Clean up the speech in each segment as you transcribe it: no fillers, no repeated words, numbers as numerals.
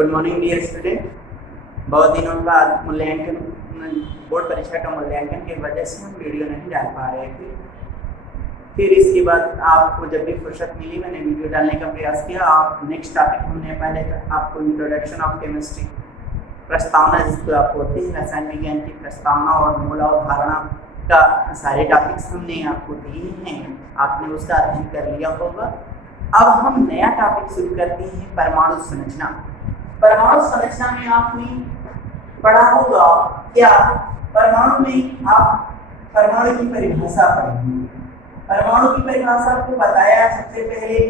Good morning dear student. बहुत दिनों बाद मूल्यांकन बोर्ड परीक्षा का मूल्यांकन की वजह से हम वीडियो नहीं डाल पा रहे थे। फिर इसके बाद आपको जब भी फुर्सत मिली मैंने वीडियो डालने का प्रयास किया। आप नेक्स्ट टॉपिक हमने पहले आपको इंट्रोडक्शन ऑफ केमिस्ट्री, प्रस्तावना जिसको आप बोलते हैं, रसायन विज्ञान की प्रस्तावना और मूल अवधारणा का सारे टॉपिक्स हमने आपको दिए हैं। आपने उसका अध्ययन कर लिया होगा। अब हम नया टॉपिक शुरू करते हैं, परमाणु संरचना। परमाणु संरचना में आपने पढ़ा होगा क्या? परमाणु में आप परमाणु की परिभाषा पढ़ेंगे। परमाणु की परिभाषा को बताया सबसे पहले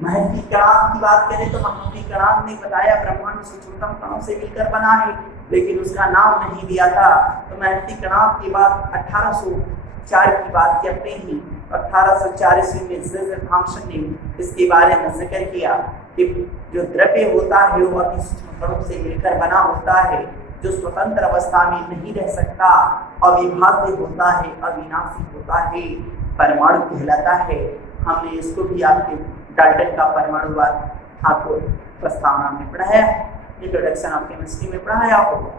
महत्वीकरणांक की बात करें तो महत्वीकरणांक ने बताया ब्रह्मांड सूक्ष्मतम कणों से मिलकर बना है, लेकिन उसका नाम नहीं दिया था। तो महत्वीकरणांक के बाद 1804 की बात करते हैं। 1804 ईस्वी में जोसेफ थॉमसन ने इसके बारे में जिक्र किया कि जो द्रव्य होता है वो अति सूक्ष्म कणों से मिलकर बना होता है, जो स्वतंत्र अवस्था में नहीं रह सकता, अविभाज्य होता है, अविनाशी होता है, परमाणु कहलाता है। हमने इसको भी आपके डाल्टन का परमाणुवाद आपको प्रस्तावना में पढ़ाया, इंट्रोडक्शन ऑफ केमिस्ट्री में पढ़ाया होगा।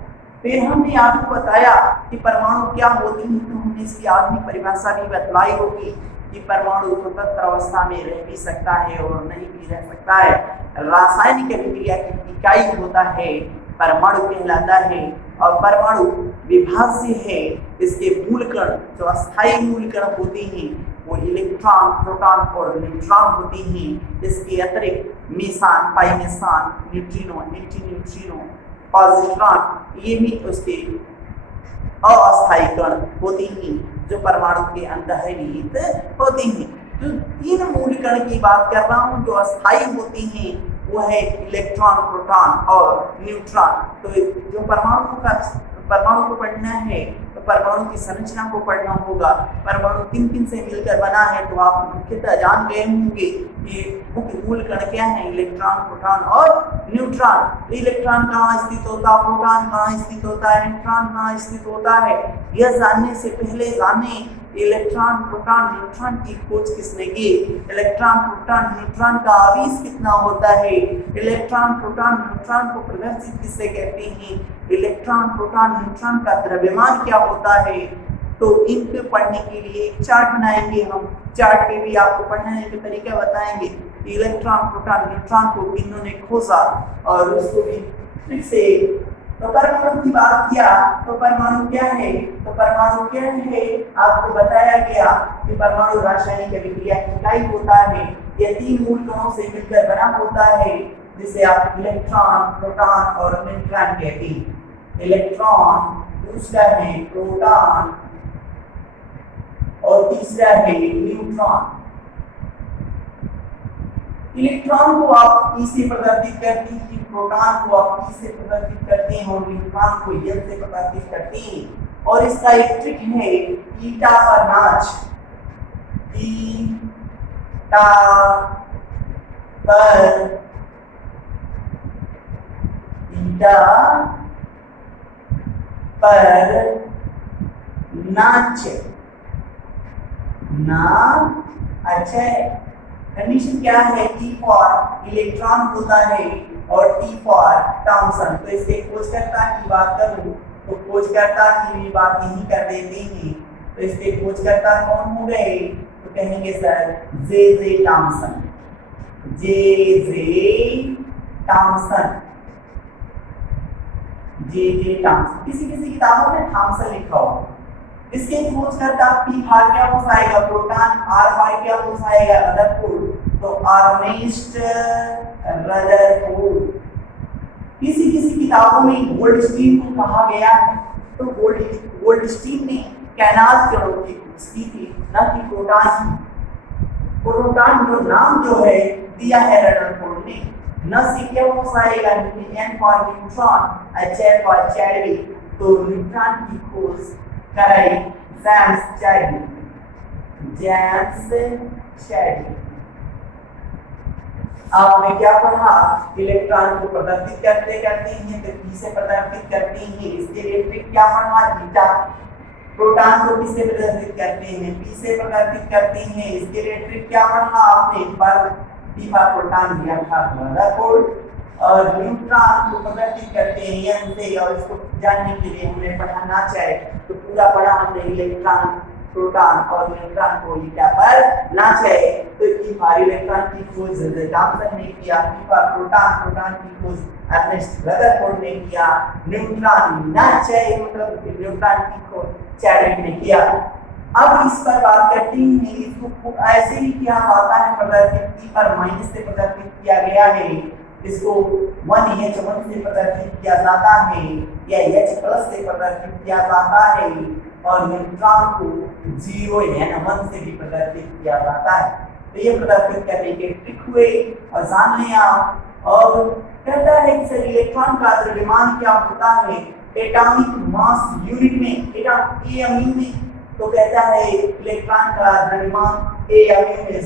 फिर हमने आपको बताया कि परमाणु क्या होती है, तो हमने इसकी आधुनिक परिभाषा भी बतलाई होगी कि परमाणु स्वतंत्र अवस्था में रह भी सकता है और नहीं भी रह सकता है। रासायनिक अभिक्रिया की इकाई होता है परमाणु कहलाता है, और परमाणु विभाज्य है। इसके मूल कण जो अस्थायी मूल कण होते हैं वो इलेक्ट्रॉन, प्रोटॉन और न्यूट्रॉन होते हैं। इसके अतिरिक्त meson, pi meson, neutrino, antineutrino, positron, ये भी उसके अस्थायी कण होते हैं जो परमाणु के अंतर्निहित होते हैं। तो तीन मूल कण की बात कर रहा हूँ जो अस्थायी होते हैं, वो है इलेक्ट्रॉन, प्रोटॉन और न्यूट्रॉन। तो जो परमाणु को पढ़ना है तो परमाणु की संरचना को पढ़ना होगा। परमाणु किन किन से मिलकर बना है तो आप मुख्यतः जान गए होंगे कि मुख्य मूल कण क्या है, इलेक्ट्रॉन, प्रोटॉन और न्यूट्रॉन। तो इलेक्ट्रॉन कहाँ स्थित होता है, प्रोटॉन कहाँ स्थित होता है, न्यूट्रॉन कहाँ स्थित होता है, यह जानने से पहले जाने इलेक्ट्रॉन, प्रोटॉन, न्यूट्रॉन की खोज किसने की। इलेक्ट्रॉन, प्रोटॉन, न्यूट्रॉन का आवेश कितना होता है, इलेक्ट्रॉन, प्रोटॉन, न्यूट्रॉन को प्रदर्शित किससे कहते हैं, इलेक्ट्रॉन, प्रोटॉन, न्यूट्रॉन का द्रव्यमान क्या होता है। तो इनको पढ़ने के लिए एक चार्ट बनाएंगे हम। चार्ट पे भी आपको पढ़ने के तरीका बताएंगे। इलेक्ट्रॉन, प्रोटॉन, न्यूट्रॉन को किन्होंने खोजा और उसको भी फिर से। तो परमाणु की बात किया तो परमाणु क्या है, तो परमाणु क्या है आपको बताया गया कि परमाणु रासायनिक अभिक्रिया की इकाई होता है। यह तीन मूल कणों से मिलकर बना होता है जिसे आप इलेक्ट्रॉन, प्रोटॉन और न्यूट्रॉन कहते हैं। इलेक्ट्रॉन, दूसरा है प्रोटॉन और तीसरा है न्यूट्रॉन। इलेक्ट्रॉन को आप ई से प्रदर्शित करते हैं, प्रोटॉन को आप ई से प्रदर्शित करते हैं और न्यूट्रॉन को एल से प्रदर्शित करते हैं। और इसका एक ट्रिक है, ईटा पर नाच, ईटा पर, ईटा पर नाच ना। अच्छा, कंडीशन क्या है, टी फॉर इलेक्ट्रॉन होता है और टी फॉर थॉमसन। तो इसके खोजकर्ता की बात करूं तो खोजकर्ता की भी बात यही कर देते हैं। तो इसके खोजकर्ता कौन हो गए, तो कहेंगे sir J Thomson, J Thomson, J Thomson. किसी किसी किताबों में थॉमसन लिखा हो। इसके खोजकर्ता पी भाग क्या फंसाएगा, प्रोटॉन, आर भाग क्या फंसाएगा, रदरफोर्ड। तो अर्नेस्ट रदरफोर्ड। किसी किसी किताबों में गोल्डस्टीन को कहा गया है। तो गोल्डस्टीन ने कैनाल कणों की खोज की थी, न कि प्रोटॉन की। प्रोटॉन जो नाम जो है दिया है रदरफोर्ड ने। न से क्या फंसाएगा, N for neutron, H for Chadwick. तो न्यूट्रॉन की खोज कराई जेम्स चैडविक, जेम्स चैडविक। आपने क्या पढ़ा, इलेक्ट्रॉन को प्रदर्शित करते हैं तो पी से प्रदर्शित करते हैं। इसके लिए ट्रिक क्या पढ़ा, बीटा। प्रोटॉन को किससे प्रदर्शित करते हैं, पी से प्रदर्शित करते हैं। इसके लिए ट्रिक क्या पढ़ा आपने, पर पी पर प्रोटॉन दिया था रदरफोर्ड और न्यूट्रॉन को प्रदर्शित करते हैं n से, और इसको जानने के लिए हमें पढ़ना चाहिए तो पूरा पढ़ा हमने इलेक्ट्रॉन, प्रोटॉन और न्यूट्रॉन को क्या पर ना चाहिए। तो ई फॉर इलेक्ट्रॉन की खोज थॉमसन ने किया, ई फॉर प्रोटॉन की खोज अर्नेस्ट रदरफोर्ड ने किया, न्यूट्रॉन ना चाहिए मतलब न्यूट्रॉन की खोज चैडविक ने किया। अब इस पर बात करते हैं, इसको ऐसे ही क्या आता है प्रदर्शित ई पर माइनस से प्रदर्शित किया गया है, इसको 1H1 से प्रदर्शित किया जाता है या H प्लस से प्रदर्शित किया जाता है, और न्यूट्रॉन को 0N1 से भी प्रदर्शित किया जाता है। तो ये प्रदर्शित करने के ट्रिक हुए और जान लें आप। और कहता है कि सर इलेक्ट्रॉन का द्रव्यमान क्या होता है एटॉमिक मास यूनिट में, AMU में। तो कहता है इलेक्ट्रॉन का द्रव्यमान AMU में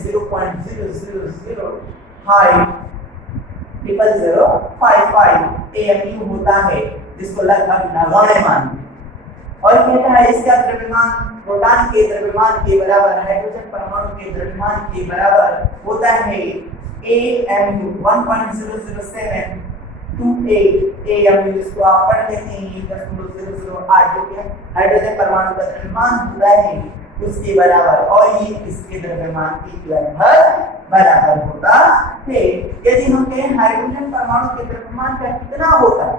0.00055 AMU होता है, जिसको लगभग नगण्य मानते हैं। और कहता है इसका द्रव्यमान प्रोटॉन के द्रव्यमान के बराबर, हाइड्रोजन परमाणु के द्रव्यमान के बराबर होता है AMU 1.00728 AMU, इसको आप पढ़ लेते हैं 10.008 जो कि हाइड्रोजन परमाणु का द्रव्यमान होता है उसके बराबर, और ये इसके द्रव्यमान के लगभग बराबर होता है। यदि हम कहें हाइड्रोजन परमाणु के द्रव्यमान का कितना होता है,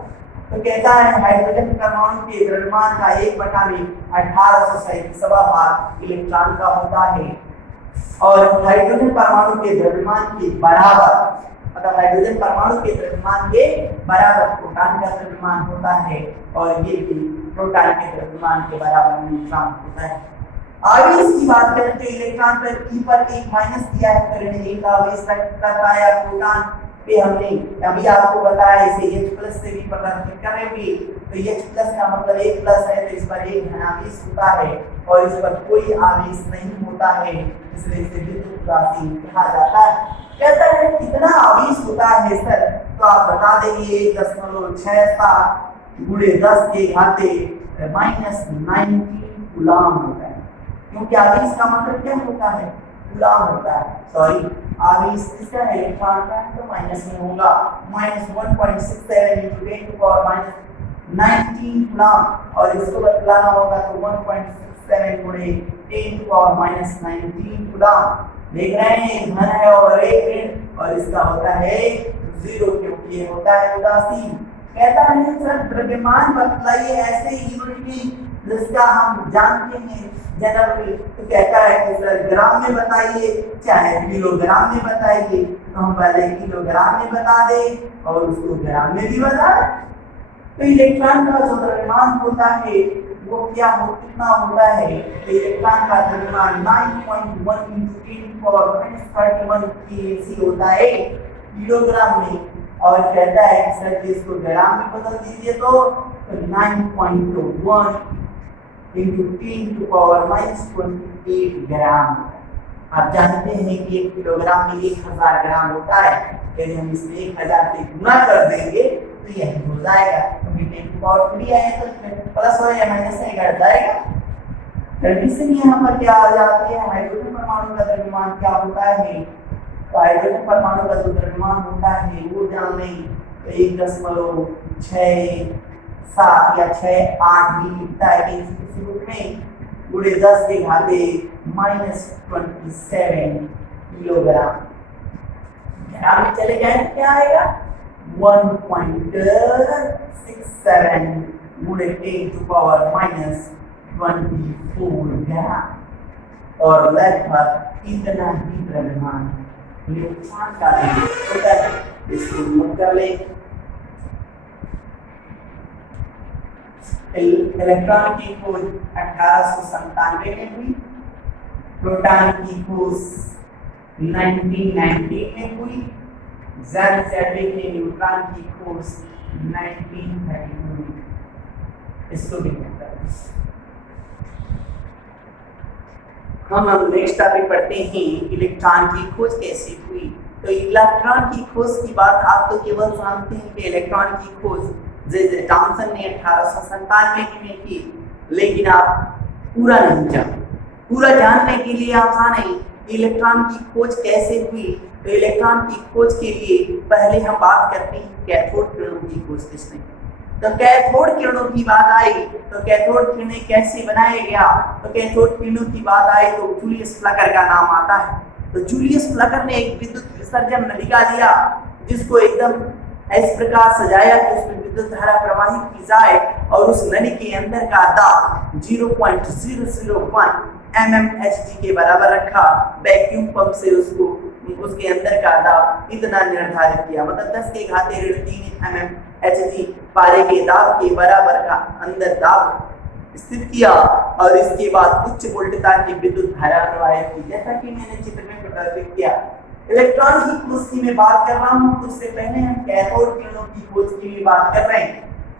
तो कहता है हाइड्रोजन परमाणु के द्रव्यमान का 1/1837 भाग इलेक्ट्रॉन का होता है, और हाइड्रोजन परमाणु के द्रव्यमान के बराबर मतलब हाइड्रोजन परमाणु के द्रव्यमान के बराबर प्रोटॉन का द्रव्यमान होता है, और ये भी प्रोटॉन के द्रव्यमान के बराबर न्यूट्रॉन होता है। आवेश की बात करें तो इलेक्ट्रॉन पर ई पर एक माइनस दिया है, तो रहने एक आवेश रखता है प्रोटॉन पे। हमने अभी आपको बताया इसे H प्लस से भी प्रदर्शित करेंगे, तो H प्लस का मतलब 1 प्लस है, तो इस पर एक धनावेश होता है और इस पर कोई आवेश नहीं होता है, इसलिए इसे विद्युत राशि कहा जाता है। कहता है कितना आवेश होता है सर, तो आप बता देंगे 1.67 × 10 के घाते -19 कूलम होता है, क्योंकि आवेश का मतलब क्या होता है कूलम होता है। सॉरी आवेश किसका है इलेक्ट्रॉन का, तो माइनस में होगा -1.67 × 10⁻19 कूलम, और इसको बदलाना होगा तो 1.67 × 10⁻19 कूलम। देख रहे हैं धन है और एक ऋण, और इसका होता है 0 क्योंकि ये होता है उदासीन। कहता है सर द्रव्यमान बतलाइए ऐसे यूनिट में जिसका हम जानते हैं जनरली, तो कहता है कि सर ग्राम में बताइए चाहे किलोग्राम में बताइए, तो हम पहले किलोग्राम में बता दें और उसको ग्राम में भी बता दें। तो इलेक्ट्रॉन का जो द्रव्यमान होता है वो क्या कितना होता है, तो इलेक्ट्रॉन का द्रव्यमान 9.1 × 10⁻31 kg होता है किलोग्राम में, और कहता है कि सर इसको ग्राम में बदल दीजिए तो 9.1 × 10⁻28 ग्राम। आप जानते हैं कि 1 किलोग्राम में 1000 ग्राम होता है, यदि हम इसमें 1000 से गुणा कर देंगे तो यह हो जाएगा, क्योंकि 10⁻3 आए तो प्लस हो या माइनस से घट जाएगा। कंडीशन यहाँ पर क्या आ जाती है, हाइड्रोजन परमाणु का द्रव्यमान क्या होता है, तो हाइड्रोजन परमाणु का जो द्रव्यमान होता है वो जान लें तो 1.67 या 6-8 भी लिखता है इस रूप में, गुणे 10 के घाते -27 किलोग्राम। ग्राम में चले जाए तो क्या आएगा 1.67 × 10⁻24 ग्राम, और लगभग इतना ही द्रव्यमान इलेक्ट्रॉन का होता है। इसको नोट कर ले। इलेक्ट्रॉन की खोज 1897 में हुई, प्रोटॉन की खोज 1919 में हुई, चैडविक ने न्यूट्रॉन की खोज 1932 में। इसको भी हम नेक्स्ट टॉपिक पढ़ते हैं इलेक्ट्रॉन की खोज कैसे हुई। तो इलेक्ट्रॉन की खोज की बात आप तो केवल जानते हैं कि इलेक्ट्रॉन की खोज थॉमसन ने 1897 में की, लेकिन आप पूरा नहीं जानते। पूरा जानने के लिए आप जाने इलेक्ट्रॉन की खोज कैसे हुई, तो इलेक्ट्रॉन की खोज के लिए पहले हम बात करते हैं कैथोड किरणों की खोज किसने की। तो कैथोड किरणों की बात आई तो कैथोड किरणें कैसे बनाया गया, तो कैथोड किरणों की बात आई तो जूलियस फ्लकर का नाम आता है। तो जूलियस फ्लकर ने एक विद्युत विसर्जन नलिका दिया जिसको एकदम इस प्रकार सजाया कि उसमें विद्युत धारा प्रवाहित की जाए और उस नली के अंदर का दाब 0.001 mmHg के बराबर रखा। वैक्यूम पंप से उसके अंदर का दाब इतना निर्धारित किया, मतलब 10 के घाते ऋण 3 mmHg पारे के दाब के बराबर का अंदर दाब स्थित किया और इसके बाद उच्च वोल्टता की विद्युत धारा प्रवाहित की, जैसा कि मैंने चित्र में प्रदर्शित किया। इलेक्ट्रॉन की खोज की मैं बात कर रहा हूं तो उससे पहले हम कैथोड किरणों की खोज की भी बात कर रहे हैं।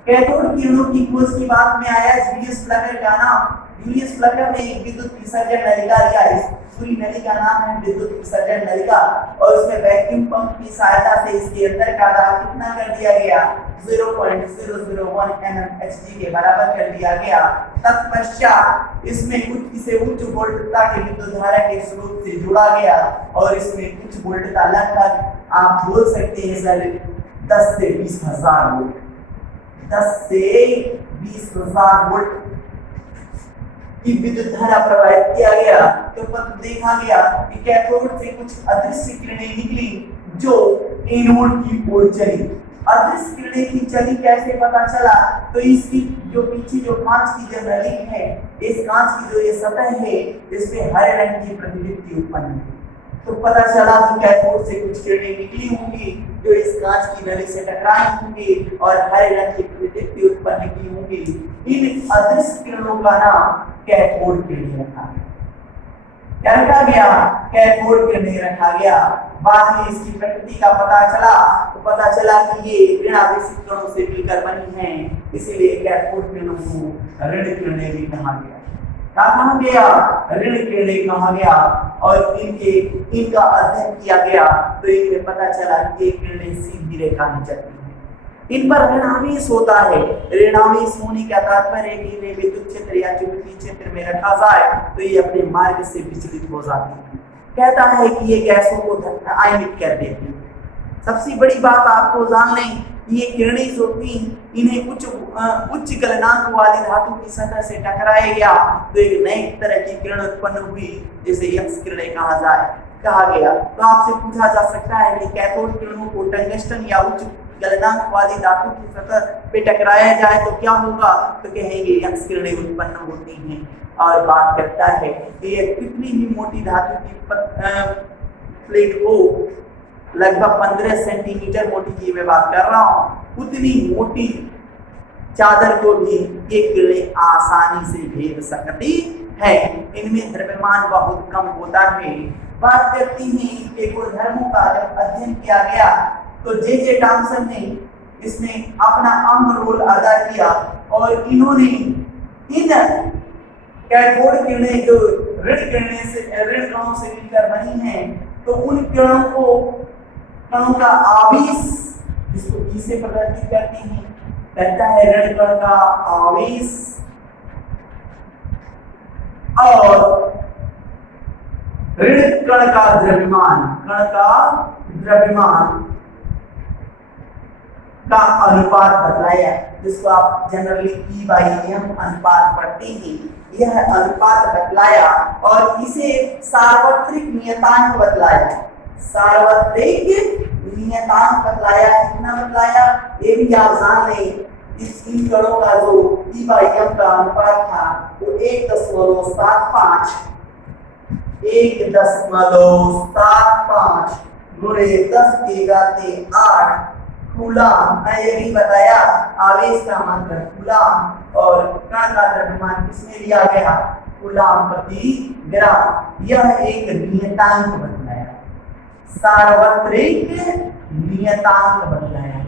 कैथोड किरणों की खोज की बात में आया जूलियस फ्लकर का नाम। जूलियस फ्लकर ने एक विद्युत विसर्जन नलिका दिया, इस पूरी नली का नाम है विद्युत विसर्जन नलिका, और उसमें वैक्यूम पंप की सहायता से इसके अंदर का दाब कितना कर दिया गया, 0.001 mmHg के बराबर कर दिया गया। तत्पश्चात इसमें इसे उच्च वोल्टता के विद्युत धारा के स्रोत से जोड़ा गया और इसमें उच्च वोल्टता लगभग आप बोल सकते हैं सर 10 से 20,000 वोल्ट, 10 से 20,000 वोल्ट की विद्युत धारा प्रवाहित किया गया। तो देखा गया कि कैथोड से कुछ अदृश्य किरणें निकली जो एनोड की ओर चली। अदृश्य किरणें की चली कैसे पता चला, तो इसकी जो पीछे जो कांच की जो नली है, इस कांच की जो ये सतह है इसमें हरे रंग की प्रतिदीप्ति उत्पन्न हुई। तो पता चला कि कैथोड से कुछ किरणें निकली होंगी जो इस कांच की नली से टकराई होंगी और हरे रंग की प्रतिदीप्ति उत्पन्न की होंगी। इन अदृश्य किरणों का नाम कैथोड किरणें रखा गया। क्या रखा गया, कैथोड किरणें रखा गया। बाद में इसकी प्रकृति का पता चला तो पता चला कि ये ऋणावेशित कणों से मिलकर बनी है, इसीलिए कैथोड किरणों को ऋण किरणें भी कहा गया। कहा गया, ऋण किरणें कहा गया। और इनका अध्ययन किया गया तो इनमें पता चला कि ये किरणें सीधी रेखा में चलती हैं, इन पर ऋणावेश होता है। ऋणावेश होने का तात्पर्य है कि इन्हें विद्युत क्षेत्र या चुंबकीय क्षेत्र में रखा जाए तो ये अपने मार्ग से विचलित हो जाती है। कहता है कि ये गैसों को आयनित कर देती है। सबसे बड़ी बात आपको जान लें, ये किरणें जो थी इन्हें उच्च गलनांक वाली धातु की सतह से टकराया गया तो एक नई तरह की किरण उत्पन्न हुई जिसे एक्स किरणें कहा गया। तो आपसे पूछा जा सकता है कि कैथोड किरणों को टंगस्टन या उच्च गलनांक वाली धातु की सतह पे टकराया जाए तो क्या होगा, तो कहेंगे एक्स किरणें उत्पन्न होती हैं। और बात करता है कि ये कितनी ही मोटी धातु की प्लेट हो, लगभग 15 सेंटीमीटर मोटी की मैं बात कर रहा हूँ, उतनी मोटी चादर को भी ये किरणें आसानी से घेर सकती है। इनमें द्रव्यमान बहुत कम होता है। बात करती हैं इनके गुणधर्मों का। जब अध्ययन किया गया तो जे टॉमसन ने इसमें अपना अहम रोल अदा किया और इन्होंने इन कैथोड किरणें जो ऋण कणों से मिलकर बनी हैं तो उन कणों का आवेश जिसको ई से प्रदर्शित करते हैं, कहता है ऋण कण का आवेश और ऋण कण का द्रव्यमान का अनुपात बतलाया, जिसको आप जनरली E/M अनुपात पढ़ते हैं। यह अनुपात बतलाया और इसे सार्वत्रिक नियतांक बतलाया। कितना बतलाया, ये भी आप जान लें। इस इन कणों का जो E/M का अनुपात था वो 1.75 गुणे 10 के घाते 8 कूलाम। मैं ये भी बताया आवेश का मात्रा कूलाम और कण का द्रव्यमान किसमें लिया गया, कूलाम प्रति ग्राम। यह एक नियतांक बतलाया, सार्वत्रिक नियतांक बतलाया।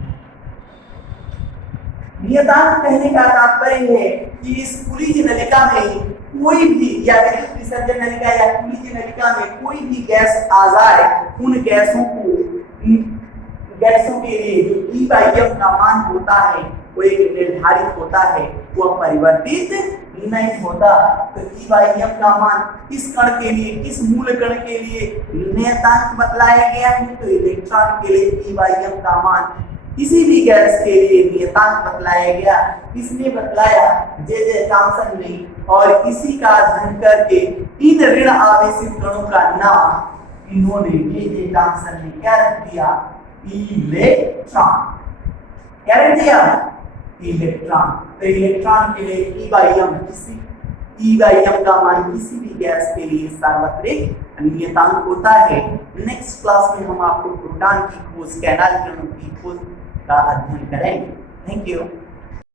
नियतांक कहने का तात्पर्य है कि इस पूरी नलिका में कोई भी या विद्युत विसर्जन नलिका या पूरी नलिका में कोई भी गैस आ जाए, उन गैसों के लिए जो E/M का मान होता है वो एक निर्धारित होता है, वो परिवर्तित नहीं होता तो ई बाई एम का मान किस कण के लिए, किस मूल कण के लिए नियतांक बतलाया गया है, तो इलेक्ट्रॉन के लिए ई बाई एम का मान किसी भी गैस के लिए नियतांक बतलाया गया। किसने बतलाया? जे थॉमसन ने। और इसी का अध्ययन करके इन ऋण आवेशित कणों का नाम इन्होंने जे थॉमसन ने क्या रख दिया? इलेक्ट्रॉन। क्या रख दिया? इलेक्ट्रॉन। तो इलेक्ट्रॉन के लिए ई बाई एम का मान किसी भी गैस के लिए सार्वत्रिक नियतांक होता है। नेक्स्ट क्लास में हम आपको प्रोटॉन की खोज, कैनाल किरणों की खोज का अध्ययन करेंगे। Thank you.